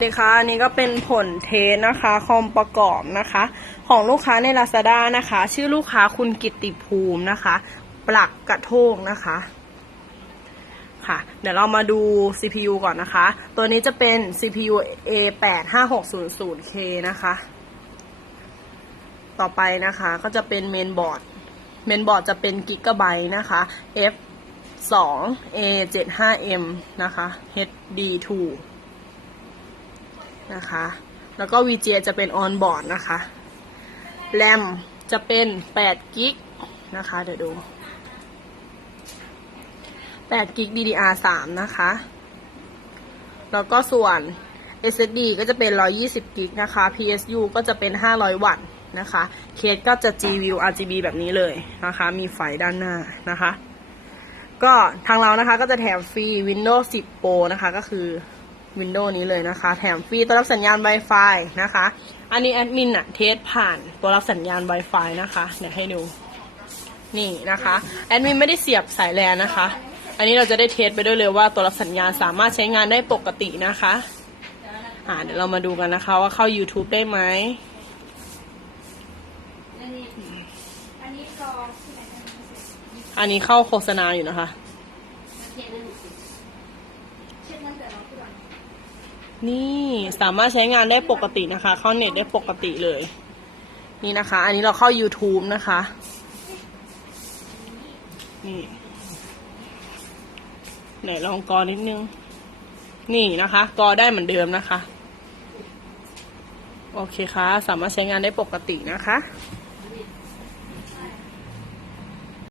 สวัสดีค่ะอันนี้ก็เป็นผลเทสนะคะคอมประกอบนะคะ ของลูกค้าใน Lazada นะคะ ชื่อลูกค้าคุณกิตติภูมินะคะ ปลักกระโทกนะคะ ค่ะ เดี๋ยวเรามาดู CPU ก่อนนะคะ ตัวนี้จะเป็น CPU A85600K นะคะ ต่อไปนะคะก็จะเป็นเมนบอร์ด เมนบอร์ดจะเป็นกิกะไบต์นะคะ F2 A75M นะคะ HD2 นะคะ แล้วก็ VGA จะเป็น on board นะคะแรมจะเป็น8กิกนะคะ เดี๋ยวดู8กิก DDR3 นะคะ แล้วก็ส่วน SSD ก็จะเป็น 120กิกนะคะ PSU ก็จะเป็น 500 วัตต์นะคะ เคสก็จะ G-View RGB แบบนี้เลยนะคะ มีไฟด้านหน้านะคะ ก็ทางเรานะคะก็จะแถมฟรี Windows 10 Pro นะคะ ก็คือ Windows นี้เลยนะคะ แถมฟรีตัวรับสัญญาณ Wi-Fi นะคะ อันนี้แอดมินอะเทสผ่านตัวรับสัญญาณ Wi-Fi นะคะเดี๋ยวให้ดู นี่นะคะแอดมินไม่ได้เสียบสายแลนนะคะ อันนี้เราจะได้เทสไปด้วยเลยว่าตัวรับสัญญาณสามารถใช้งานได้ปกตินะคะอ่าเดี๋ยวเรามาดูกันนะคะ ว่าเข้า YouTube ได้ไหมอันนี้เข้าโฆษณาอยู่นะคะ นี่สามารถใช้งานได้ปกตินะคะ เข้าเน็ตได้ปกติเลย นี่นะคะ อันนี้เราเข้า YouTube นะคะ นี่ไหนลองกอนิดนึง นี่นะคะ กอได้เหมือนเดิมนะคะ โอเคค่ะ สามารถใช้งานได้ปกตินะคะ